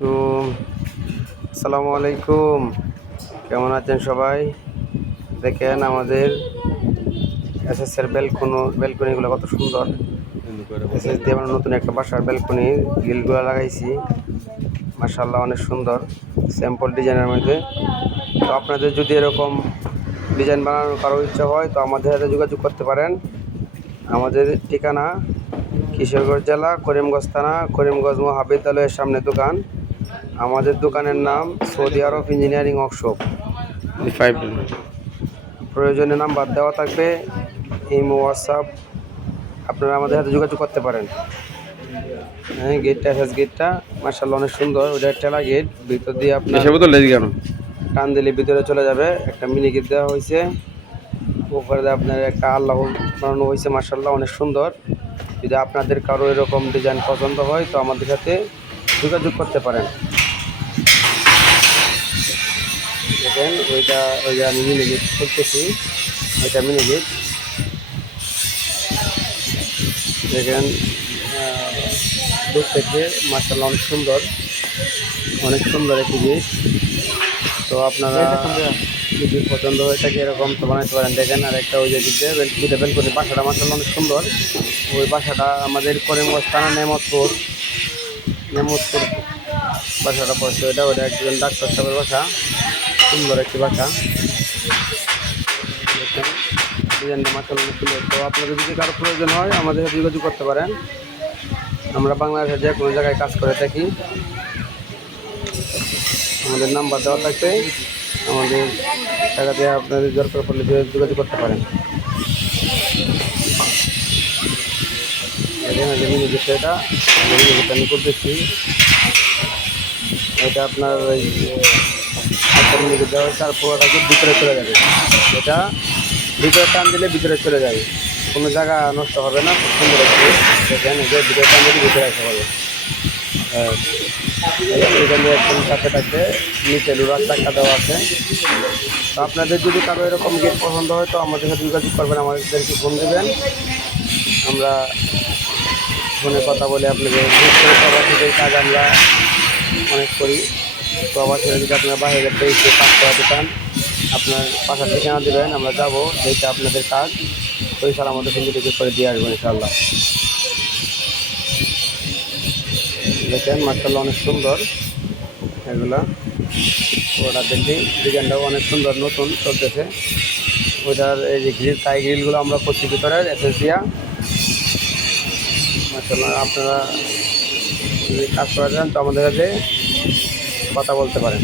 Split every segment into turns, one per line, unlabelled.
তো, আসসালামু আলাইকুম। কেমন আছেন সবাই? দেখেন আমাদের এস এস এর ব্যালকনি ব্যালকনিগুলো কত সুন্দর। এস এস দিয়ে আমরা নতুন একটা বাসার ব্যালকনি গ্রিলগুলো লাগাইছি। মার্শাল্লাহ অনেক সুন্দর স্যাম্পল ডিজাইনের মধ্যে। তো আপনাদের যদি এরকম ডিজাইন বানানোর কারও ইচ্ছা হয়, তো আমাদের সাথে যোগাযোগ করতে পারেন। আমাদের ঠিকানা কিশোরগঞ্জ জেলা, করিমগঞ্জ থানা, করিমগঞ্জ মহাবিদ্যালয়ের সামনে দোকান। আমাদের দোকানের নাম Saudi Arab engineering workshop.
Five
প্রয়োজনীয় নাম্বার দেওয়া থাকবে ইমো হোয়াটসঅ্যাপ। আপনারা আমাদের সাথে যোগাযোগ করতে পারেন। হ্যাঁ গেটটা এস গেটটা মার্শাল্লাহ অনেক সুন্দর। ওটা ঠেলা গেট ভিতর দিয়ে আপনার
এসে তো লেজ কেন?
টান দিলে ভিতরে চলে যাবে। একটা মিনি গেট দেওয়া হয়েছে। উপরে আপনার একটা আল্লাহ বানানো হয়েছে মার্শাল্লাহ অনেক সুন্দর। যদি আপনাদের কারও এরকম ডিজাইন পছন্দ হয় তো আমাদের সাথে যোগাযোগ করতে পারেন। দেখেন ওইটা ওই যে আমি মিনি গেট করতেছি। ওইটা মিনি গেট দেখেন দূর থেকে অনেক সুন্দর অনেক সুন্দর একটি গেট তো আপনারা যদি পছন্দ হয়ে থাকে এরকম তো বানাতে পারেন। দেখেন আর একটা ওই যে দিকে দুটো বেলকনি বাসাটা মাসাল্লাহ অনেক সুন্দর। ওই বাসাটা আমাদের করিমগঞ্জ থানা নেমতপুর নেমতপুর বাসাটা পড়ছে ওইটা ওটা একজন ডাক্তার সাহেবের বাসা সুন্দর একটি বাসা ডিজাইনটা তো আপনাদের যদি কারও প্রয়োজন হয়, আমাদের সাথে যোগাযোগ করতে পারেন। আমরা বাংলাদেশে যে কোনো জায়গায় কাজ করে থাকি। আমাদের নাম্বার দেওয়া থাকবে। আমাদের টাকা দিয়ে আপনাদের দরকার পড়লে যোগাযোগ করতে পারেন। বিষয়টা মিনি বিষয়টা আমি করতেছি। এটা আপনার ওই মিনিকে দেওয়া হচ্ছে আর পুরোটাকে ভিতরে চলে যাবে? এটা ভিতরে টান দিলে ভিতরে চলে যাবে। কোনো জায়গা নষ্ট হবে না, খুব সুন্দর একটু দেখেন ভিতরে টান দিলে ভিতরে আসতে পারবে। একদম কাছে থাকবে, নিচে লোড়ার চাকা দেওয়া আছে। তো আপনাদের যদি কারও এরকম গেট পছন্দ হয়, তো আমাদের সাথে যোগাযোগ করবেন, আমাদেরকে ফোন দেবেন। আমরা ফোনে কথা বলে আপনাদের কাজ আমরা অনেক করি। প্রবাসীরা যদি আপনার বাইরে পেয়েছে কাজ করাতে চান, আপনার পাশার ঠিকানা দেবেন, আমরা যাব, যেটা আপনাদের কাজ, ওই সাল আমাদের সঙ্গে থেকে করে দিয়ে আসবেন ইনশাল্লাহ দেখেন মার্শাল্লাহ অনেক সুন্দর এগুলা। ওটা দেখি, ডিজাইনটাও অনেক সুন্দর, নতুন চলতেছে। ওইটার এই যে গ্রিল তাই গ্রিলগুলো আমরা করছি ভিতরে এসেন্সিয়া মার্শাল্লাহ আপনারা যদি কাজ করা যান তো আমাদের কাছে কথা বলতে পারেন।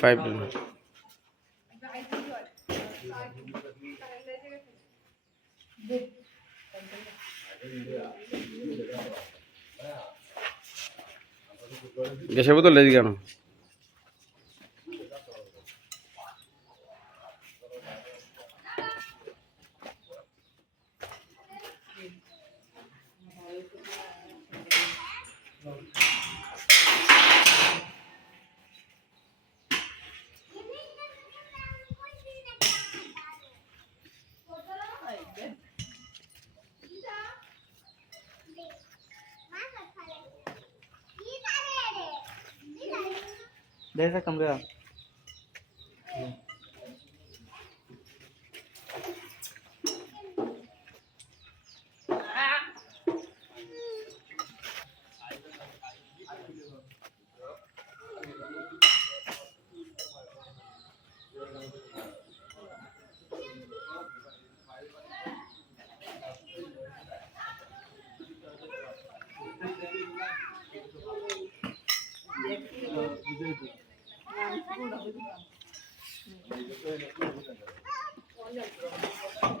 ফাইভ গ্যাসের বোতল লেগে কেন
Desde cambiar. 원래 들어가는 거